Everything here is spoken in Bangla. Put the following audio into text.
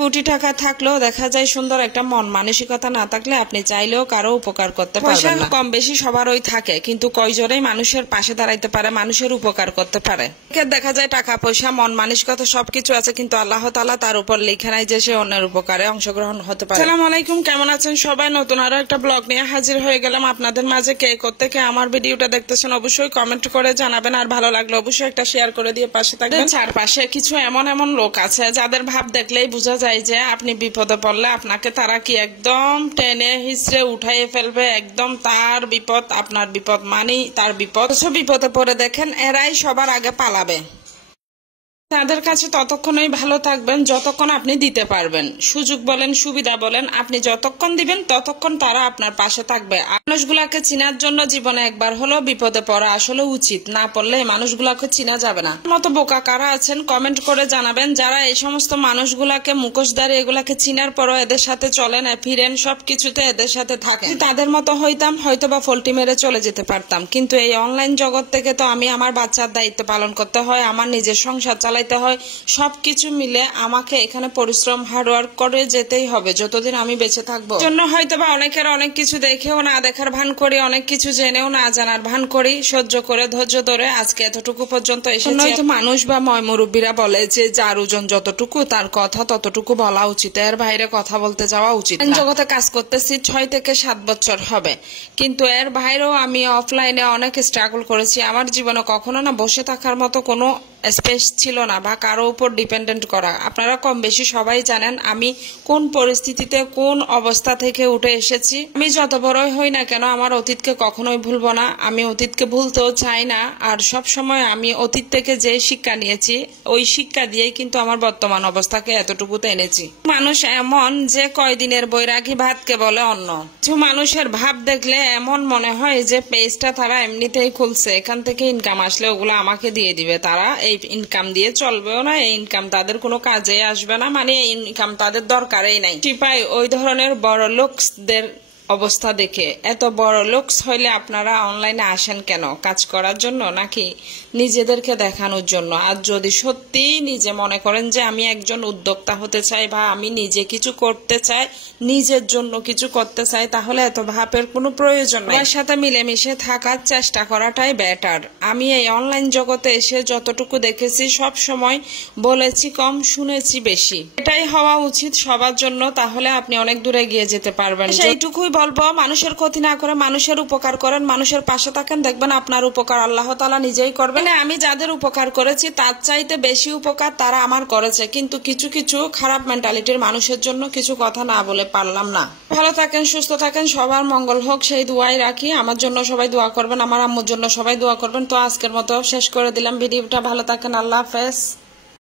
কোটি টাকা থাকলেও দেখা যায় সুন্দর একটা মন মানসিকতা না থাকলে আপনি চাইলেও কারো উপকার করতে পারবেন না। কম বেশি সবারই থাকে, কিন্তু কয়জনেই মানুষের পাশে দাঁড়াইতে পারে, মানুষের উপকার করতে পারে। দেখা যায় টাকা পয়সা মন মানসিকতা সবকিছু আছে, কিন্তু আল্লাহ তাআলা তার উপর লেখা নাই যে সে অন্যের উপকারে অংশগ্রহণ হতে পারে। আসসালামু আলাইকুম, কেমন আছেন সবাই? নতুন আরো একটা ব্লগ নিয়ে হাজির হয়ে গেলাম আপনাদের মাঝে। কে কোত্থেকে আমার ভিডিওটা দেখতেছেন অবশ্যই কমেন্ট করে জানাবেন, আর ভালো লাগলে অবশ্যই একটা শেয়ার করে দিয়ে পাশে থাকবেন। চারপাশে কিছু এমন এমন লোক আছে যাদের ভাব দেখলেই বোঝা যায় যে আপনি বিপদে পড়লে আপনাকে তারা কি একদম টেনে হিচড়ে উঠাইয়ে ফেলবে। একদম তার বিপদ আপনার বিপদ মানেই তার বিপদ। বিপদে পড়ে দেখেন এরাই সবার আগে পালাবে। তাদের কাছে ততক্ষণই ভালো থাকবেন যতক্ষণ আপনি দিতে পারবেন। সুযোগ বলেন সুবিধা বলেন, আপনি যতক্ষণ দিবেন ততক্ষণ তারা আপনার পাশে থাকবে। মানুষগুলাকে চিনার জন্য জীবনে একবার হলো বিপদে পড়া আসলে উচিত, না পড়লে মানুষগুলাকে চিনা যাবে না। মতো বোকা কারা আছেন কমেন্ট করে জানাবেন, যারা এই সমস্ত মানুষগুলাকে মুখোশধারী এগুলাকে চিনার পরও এদের সাথে চলেন ফিরেন, সবকিছুতে এদের সাথে থাকেন। তাদের মতো হইতাম হয়তো বা ফল্টি মেরে চলে যেতে পারতাম, কিন্তু এই অনলাইন জগৎ থেকে তো আমি আমার বাচ্চার দায়িত্ব পালন করতে হয়, আমার নিজের সংসার চালাইতে হয়, সবকিছু মিলে আমাকে এখানে পরিশ্রম হার্ডওয়ার্ক করে যেতেই হবে যতদিন আমি বেঁচে থাকবো। জন্য হয়তো বা অনেকের অনেক কিছু দেখেও না দেখার ভান করি, অনেক কিছু জেনেও না জানার ভান করি, সহ্য করে ধৈর্য ধরে আজকে এতটুকু পর্যন্ত এসেছি। নয়তো মানুষ বা ময় মুরব্বীরা বলে যে যার ওজন যতটুকু তার কথা ততটুকু বলা উচিত, এর বাইরে কথা বলতে যাওয়া উচিত না। জগতে কাজ করতেছি 6 থেকে 7 বছর হবে, কিন্তু এর বাইরেও আমি অফলাইনে অনেক স্ট্রাগল করেছি। আমার জীবনে কখনো না বসে থাকার মতো কোনো স্পেস ছিল না বা কারো উপর ডিপেন্ডেন্ট করা। আপনারা কম বেশি সবাই জানেন আমি কোন পরিস্থিতিতে কোন অবস্থা থেকে উঠে এসেছি। আমি যত বড়ই হই না কেন আমার অতীতকে কখনোই ভুলবো না, আমি অতীতকে ভুলতেও চাই না। আর সব সময় আমি অতীত থেকে যে শিক্ষা নিয়েছি ওই শিক্ষা দিয়েই কিন্তু আমার বর্তমান অবস্থাকে এতটুকুতে এনেছি। মানুষ এমন যে কয়দিনের বৈরাগী ভাতকে বলে অন্ন। কিছু মানুষের ভাব দেখলে এমন মনে হয় যে পেজটা তারা এমনিতেই খুলছে, এখান থেকে ইনকাম আসলে ওগুলো আমাকে দিয়ে দিবে, তারা এই ইনকাম দিয়ে চলবেও না, এই ইনকাম তাদের কোনো কাজে আসবে না, মানে এই ইনকাম তাদের দরকারই নাই। চিপাই ওই ধরনের বড় লোকদের অবস্থা দেখে, এত বড় লোকস হইলে আপনারা অনলাইনে আসেন কেন? কাজ করার জন্য নাকি নিজেদেরকে দেখানোর জন্য? আর যদি সত্যি নিজে মনে করেন যে আমি একজন উদ্যোক্তা হতে চাই বা আমি নিজে কিছু করতে চাই, নিজের জন্য কিছু করতে চাই, তাহলে এত ভাবের কোনো প্রয়োজন নেই। এর সাথে মিলেমিশে থাকার চেষ্টা করাটাই বেটার। আমি এই অনলাইন জগতে এসে যতটুকু দেখেছি সব সময় বলেছি কম শুনেছি বেশি, এটাই হওয়া উচিত সবার জন্য, তাহলে আপনি অনেক দূরে গিয়ে যেতে পারবেন। সেইটুকুই বলবো, মানুষের ক্ষতি না করে মানুষের উপকার করেন, মানুষের পাশে থাকেন, দেখবেন আপনার উপকার আল্লাহ তাআলা নিজেই করবেন। আমি যাদের উপকার করেছি তার চাইতে বেশি উপকার তারা আমার করেছে, কিন্তু কিছু কিছু খারাপ মেন্টালিটির মানুষের জন্য কিছু কথা না বলে পারলাম না। ভালো থাকেন, সুস্থ থাকেন, সবার মঙ্গল হোক সেই দোয়াই রাখি। আমার জন্য সবাই দোয়া করবেন, আমার আম্মুর জন্য সবাই দোয়া করবেন। তো আজকের মতো শেষ করে দিলাম ভিডিওটা। ভালো থাকেন, আল্লাহ হাফেজ।